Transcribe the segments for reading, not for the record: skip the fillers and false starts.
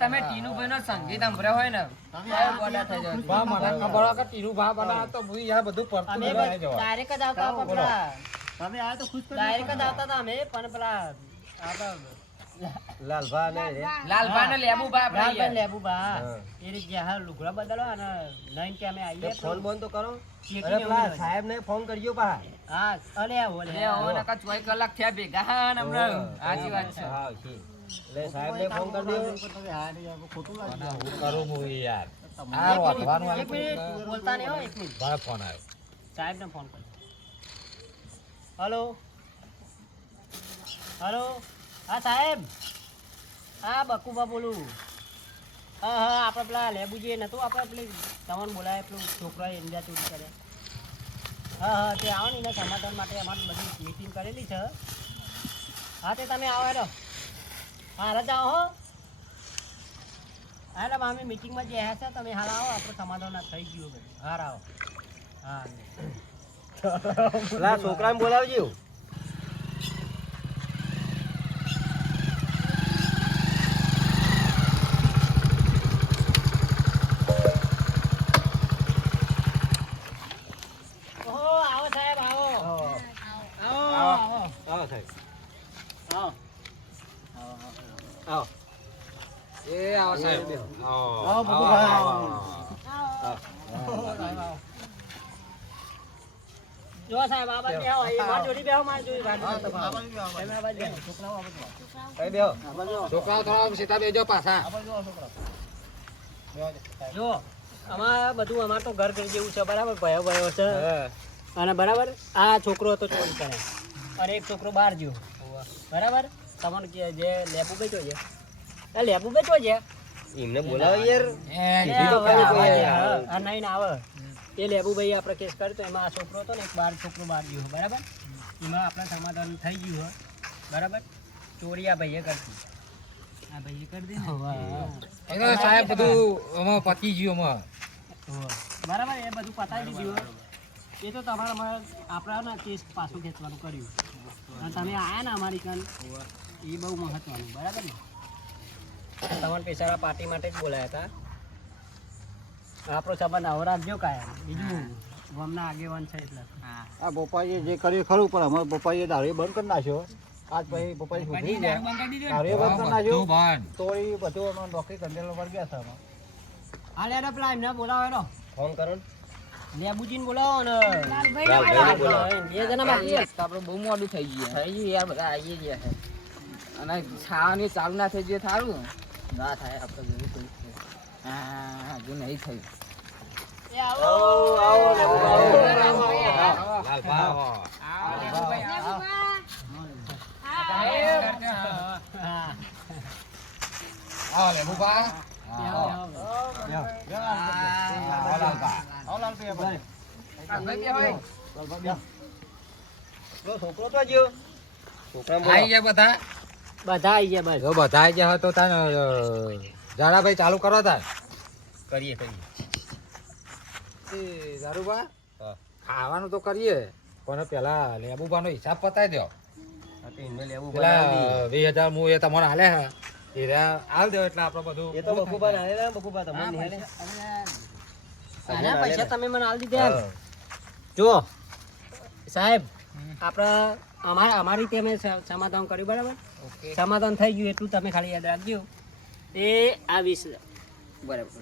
તમે ટીનુભાઈ નો સંગીત સાંભળ્યો હોય ને ટીનુ ભા બના તો બધું પડતું ડાયરેક્ટ જ આવતા તમે આ તો ખુશ ડાયરેક્ટ જ આવતા હતા અમે પણ પેલા લાલભા ને લેબુબા એ રી ગયા લુગડા બદલો અને લઈને કે અમે આવીએ ફોન બોન તો કરો અરે પેલા સાહેબ ને ફોન કરજો પા હા અલે ઓલે નકા 24 કલાક થયા ભેગા હા ને હમણાં સાચી વાત છે હા લે સાહેબ ને ફોન કરી દો ખોટું લાગે હું કરું હું યાર આ વાતવાનું એક મિનિટ બોલતા નહીં હો એક મિનિટ બા ફોન આવ્યો સાહેબ ને ફોન કરો हेलो हेलो हाँ साहेब हाँ बकूबा बोलूँ हाँ हाँ आप पेला लेबूजी नतु आप पे तमन बोलाय पे छोकरा इंडिया चोरी करे हाँ हाँ ते आओ ने समाधान माटे अमारी बड़ी मीटिंग करेली छे हाँ ते तमे आओ हेलो हाँ रजा हो हाँ अमे मीटिंग में जे छे तमे हाल आओ आप समाधान थई गयुं हार आओ हाँ ला छोकरा बोलावજો ઓહો આવો સાહેબ આવો આવો આવો આવો સાહેબ આવો આવો એ આવો સાહેબ આવો આવો બકુભાઈ આવો આવો જો સાહેબ આ બાજુ આવો એ માર જોડી બેહો માર જોડી બાજુ તમે આ બાજુ બેહો છોકરાઓ આ બાજુ કઈ બેહો છોકરાઓ થોડા સીતા બેજો પાછા આ બાજુ છોકરાઓ જો અમાર બધું અમાર તો ઘર કરી જેવું છે બરાબર ભયો છે અને બરાબર આ છોકરો તો ચોરી કરે અને એક છોકરો બહાર ગયો બરાબર તમને કે જે લેબુ બેચો છે એ લેબુ બેચો છે એમને બોલાવો યાર આ નહીં આવે એ લેબુભાઈ આપણે કેસ કર્યો તો એમાં આ છોકરો હતો ને એક છોકરો બહાર ગયો બરાબર એમાં આપણે સમાધાન થઈ ગયું બરાબર ચોરી આ ભાઈએ કરતી આ ભાઈએ કરી દીધી સાહેબ બધું એમાં પતી ગયું બરાબર એ બધું પતાવી દીધું એ તો તમારા આપણા કેસ પાછું ખેંચવાનું કર્યું અને તમે આયા ને અમારી કાન એ બહુ મહત્વનું બરાબર ને તમારે પેશારા પાર્ટી માટે જ બોલાયા હતા આપણો સંબંધ આવો રાખજો કાયમ બીજું ગામના આગેવાન છે એટલે આ પપ્પાએ જે કર્યું ખરું પણ અમારા પપ્પાએ દારૂ બંધ કરી નાખ્યો આજ પછી પપ્પાએ સુધરી ગયા દારૂ બંધ કરી નાખ્યો તો એ બધું અમે નોકરી કંટ્રોલ પર ગયા હતા હાલ યાર પેલા એમને બોલાવો એનો ફોન કરો લેબુજીને બોલાવો ને બે જણા બાકી આપણે બહુ મોડું થઈ ગયું યાર બધા આવી ગયા છે અને ખાવાની ચાલુ ના થઈ ગયું થારું ના થાય આપણે જોયું હા હજુ નહીં થયું છોકરો તો ગયો બધા આવી ગયા તો જાડાભાઈ ચાલુ કરો તાર કરીએ દારૂબા ખાવાનું તો કરીએ પણ પેલા લેબુબા નો હિસાબ પતાવી દો 20,000 હું એ તમારે હાલે એ હાલ દો એટલે આપડે બધું એ તો બકુબા હાલે ને બકુબા તમને પૈસા તમે મને હાલ દીધા જો સાહેબ આપડે અમારી રીતે અમે સમાધાન કર્યું બરાબર સમાધાન થઈ ગયું એટલું તમે ખાલી યાદ રાખજો એ આ 20,000 બરાબર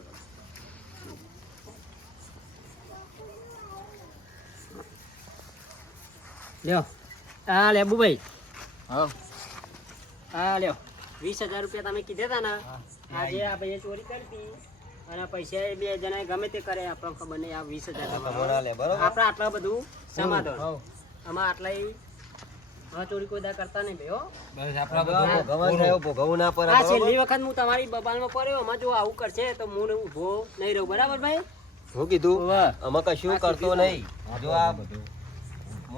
લ્યો હા લેબુભાઈ હા લ્યો 20,000 રૂપિયા તમે કીધા હતા ને આજે આ ભાઈએ ચોરી કરી અને પૈસા એ બે જણા ગમે તે કરે આપણને ખબર નહીં આ 20,000 આપણે આટલા બધું સમાધાન આમાં આટલા ચોરી કોઈ દા કરતા નહીં ભાઈ હો બસ આપડા બધું ભોગવવું ના પડે આ છેલ્લી વખત હું તમારી બબાલમાં પડ્યો આમાં જો આવું કરશે તો હું ઊભો નહીં રહું બરાબર ભાઈ હું કીધું આમાં કશું કરતો નહીં જો આ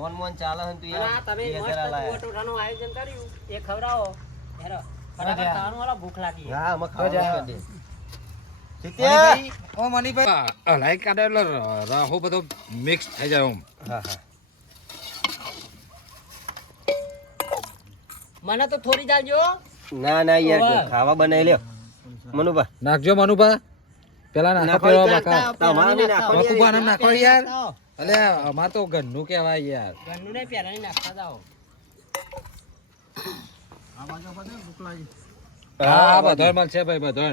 મોન મોન ચાલે હે તું અને આ યાર તમે 2000 મસ્ત આલાયા. ટોઠાનું આયોજન કર્યું એ ખવડાવો હેરો ફટાફટ ખાવાનું વાળો ભૂખ લાગી છે. હા અમે ખાવા દે ઓ મનીભાઈ હલાઈ કાઢે એટલે રાહો બધો મિક્સ થઈ જાય આમ. હા હા મને તો થોડી ચાલજો ના ના યાર ઓવે. ખાવા બનાવી લ્યો મનુભા નાખજો મનુભા પેલા નાખો નાખો પેલા ઈ બકા તમારે બી નાખો યાર. બકુબા નામ નાખો યાર અલે અમાર તો ઘરનું કહેવાય યાર. ઘરનું નહીં પહેલા ની નાખતા જાઓ હા બધો મળશે ભાઈ બધો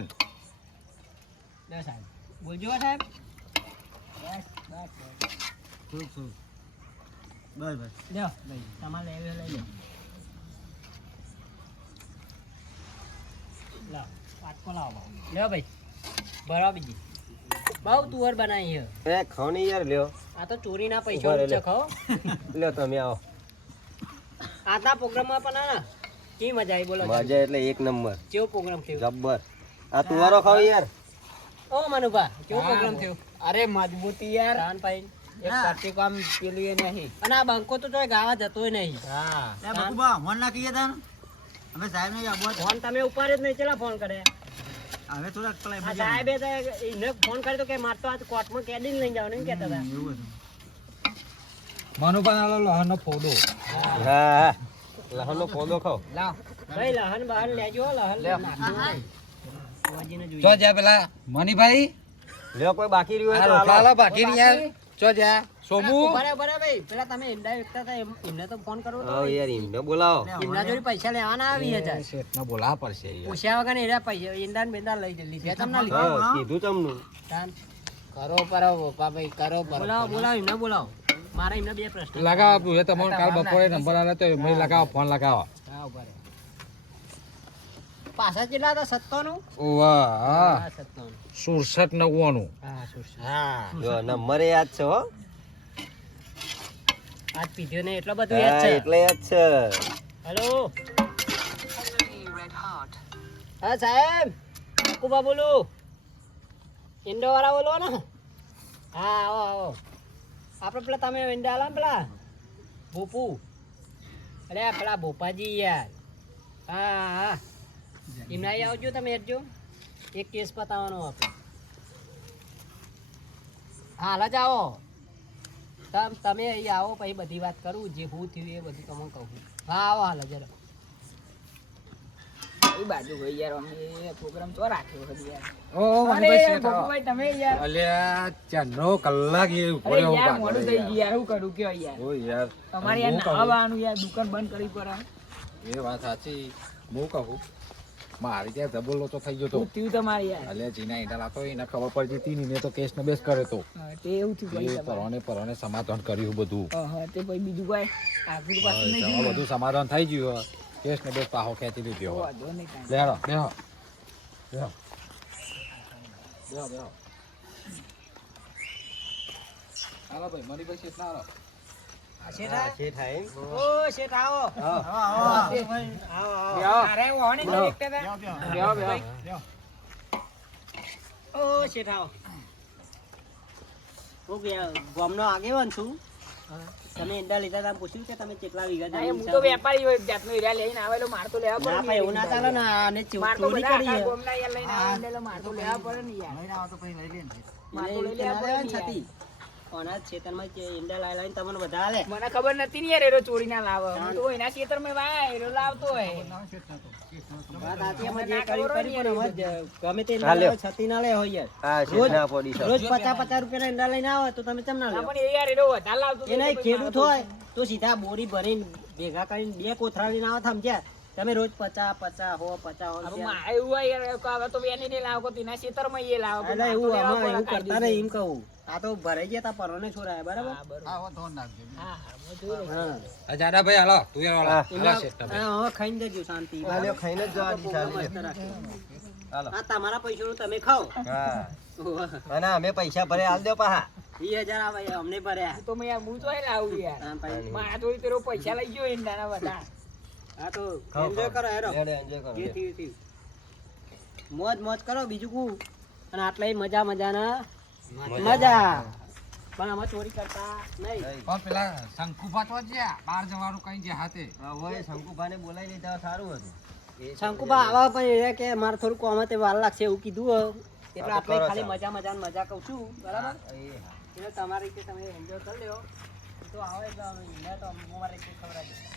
લે સાહેબ બોલજો હો સાહેબ બસ લ્યો લઈ તમારે લેવી હોય લઈ લો લાવ પાટકો લાવો લ્યો ભાઈ ભરો બીજી બહુ તુવર બનાવી છે એ ખાઓ ને યાર લ્યો આ તો ચોરીના ઉભા પૈસા રહે, છે લે. ખાઓ લ્યો તમે આવો આજના પ્રોગ્રામમાં પણ ના કેવી મજા આવી બોલો મજા એટલે એક નંબર કેવો પ્રોગ્રામ થયો જબ્બર આ તુવારો ખાવ યાર ઓ મનુભા કેવો પ્રોગ્રામ થયો અરે મજબૂતી યાર રાનભાઈ એક પાર્ટી કામ પેલું એ નહીં અને આ બંકો તો તોય ગાવા જતોય નહીં હા ફોન તમે ઉપાડે જ નહીં ચેલા ફોન કરે આ સાહેબે તો એને ફોન કર્યો તો કે માર તો આજ કોર્ટમાં કેદીને લઈને જવાનું એમ કહેતા હતા મનુભા નાલો લહણનો ફોડો હા લહણનો પોદો ખાઓ લાવ ભાઈ લહન બહન લેજો લહન નાખજો ફુવાજીને ચો જોઈએ જા પેલા મનીભાઈ લ્યો કોઈ બાકી રહ્યું આ હોય તો રોટલા હાલો. લો બાકી નહીં યાર ચો જા સોમુ બરાબર ભાઈ પેલા તમે ઈંડા વેચતા હતા એમને તો ફોન કરવો તો હા યાર એમને બોલાવો એમના જોડે પૈસા લેવાના આવી હતા શેઠને બોલાવા પડશે યાર. પૂછ્યા વગર એના પૈસા ઈંડા ને બેંડા લઈ લીધા તમને લીધા હા કીધું તમનું કરો પરો પપ્પા ભાઈ કરો પરો બોલાવો બોલાવો એમને બોલાવો મારા એમને બે પ્રશ્ન લગાવો આપું એ તમને કાલ બપોરે નંબર આલે તો એમને લગાવો ફોન લગાવો હા ઉભા રહો. પાછા કેટલા હતા 57 વાહ હા 57 67 99 હા સુરસી. હા જો નંબર યાદ છે હો આજ પીધો ને એટલો બધું યાદ હા છે એટલે યાદ છે હેલો હા સાહેબ કુબા બોલું ઇન્ડો વાળા બોલો ને હા આવો આવો આપણે પેલા તમે ઇન્ડા આલા ને પેલા ભોપુ અરે આ પેલા ભોપાજી યાર હા હા એમને અહીં આવજો તમે હેઠજો એક કેસ પતાવવાનો આપણે હાલ જ આવો તમે અહીં આવો પછી બધી વાત કરું જે હું થયું એ બધું તમને કહું હા આવો હાલ જરા એ બાજુ ભાઈ યાર અમે પ્રોગ્રામ તો રાખ્યો હતો યાર ઓ અરે મનીભાઈ શેઠ આવો. બબુભાઈ તમે યાર અલ્યા ચારનો કલાક એ અરે ઉભો રહ્યો યાર હું મોડું પાછળ થઈ ગયું યાર હું કરું કયો યાર ઓ યાર તમારે હું યાર કહું? નાવાનું યાર દુકાન બંધ કરવી પડે એ વાત સાચી હું કહું મારી ત્યાં જબોલો તો થઈ ગયો તો શું થયું તમારે યાર અલ્યા જીના ઈંડા લાતો એને ખબર પડી જતી ને તો કેસ ને બેસ કરે તો હા, તે એવું થયું ભાઈ એ તમારે પરવાને સમાધાન કર્યું બધું હા તે પછી બીજું કોઈ આગળ પાછું નહીં હવે થયું બધું સમાધાન થઈ ગયું કેસ ને બેસ પાહો ખેંચી લીધો હવે વાંધો નહીં કાંઈ. બેહો બેહો બેહો બેહો બેહો હાલો ભાઈ મનીભાઈ શેઠ ના હાલો હા શેઠ આઈ. ઓ શેઠ આવો હા. આવો અરે ઓને તો એકતા હતા. બેહો, બેહો. ઓ શેઠ આવો હું કે ગામનો આગેવાન છું તમે ઈંડા લીધા હતા પૂછ્યું કે તમે કેટલા વીઘા ના, એ જમીન હું છે? તો વેપારી હોય જાતનો હીરા લઈને આવેલો માર તો લેવા પડે ના ને ભાઈ યાર એવું ના ચાલે ને આને માર તો ચોરી બધા કરી આખા છે. ગામના યાર લઈને આવે એટલે માર તો લેવા પડે ને યાર માર તો એને લઈ લેવા ના પડે ને છતી. યાર. કોના ખેતરમાં કે ઈંડા લાવી લાવીને તમને બધા આલે મને ખબર નથી ને યાર એરો ચોરી ના લાવે હું તો એના ખેતરમાં વાય એરો લાવતો હોય વાત સાચી, અમે જે કર્યું કર્યું પણ અમે જ ગમે તે ઈંડા હા, લ્યો. લાવે, છતી ના લે હોય યાર હા શેઠ ના પડી છે રોજ 50-50 રૂપિયાના ઈંડા લઈને આવે તો તમે કેમ ના ના લો પણ એ યાર એરો વધારે લાવતો હતો એ નહીં, તો પછી ખેડૂત મારો હોય તો સીધા બોરી ભરીને ભેગા કરીને બે કોથળા લઈને આવો સમજ્યા તમે રોજ 50-50 હો 50 હવે હો માં એવું હોય યાર કે હવે તો વેની ને લાવો તો એના ખેતરમાં એ લાવો એટલે એવું આમાં એવું કરતા નહીં એમ કહું આ તો ભરાઈ ગયા તા પરોને છોરાય બરાબર હા બરોબર હા હું જોઈ લઈશ. હા આ જાડા ભાઈ હાલો તું યાર હાલો. હા. હાલો શેઠ તમે. હા, હવે ખાઈને જજો શાંતિ હા લ્યો ખાઈને જ જવા દી ચાલી મસ્ત લ્યો. રાખજો. હાલો આ તમારા પૈસાનું તમે ખાઓ હા અને અમે પૈસા ભરે હાલ દો પાહા 20,000 આવે અમને ભર્યા તો મેં યાર હું તો લાવું યાર હા, ભાઈ. મારા જોડે તેરો પૈસા લઈ ગયો એના બધા હા તો ખાઓ, એન્જોય ખાઓ. કરો હેરો હેડો, enjoy કરો. જે થયું થયું. મોજ મોજ કરો બીજું કું અને આટલા મજાના મજા પણ આમાં ચોરી કરતા નહીં. પણ પેલા શંકુભા તો જ્યાં બહાર જવાનું કઈ જ્યાં હાથે હવે શંકુભાને બોલાવી લીધા સારું હતું. શંકુભા આવા પણ એ કે મારે થોડુંક આમાં તે વાર લાગશે એવું કીધું હો. એટલે હા, તો આપણે કરો ખાલી સાહેબ. મજા કહું છું બરાબર એ હા. એટલે તમારી રીતે તમે એન્જોય કરી લો. એ તો આવે એટલે અમે એને તો અમારી રીતે ખવડાવી દઈએ.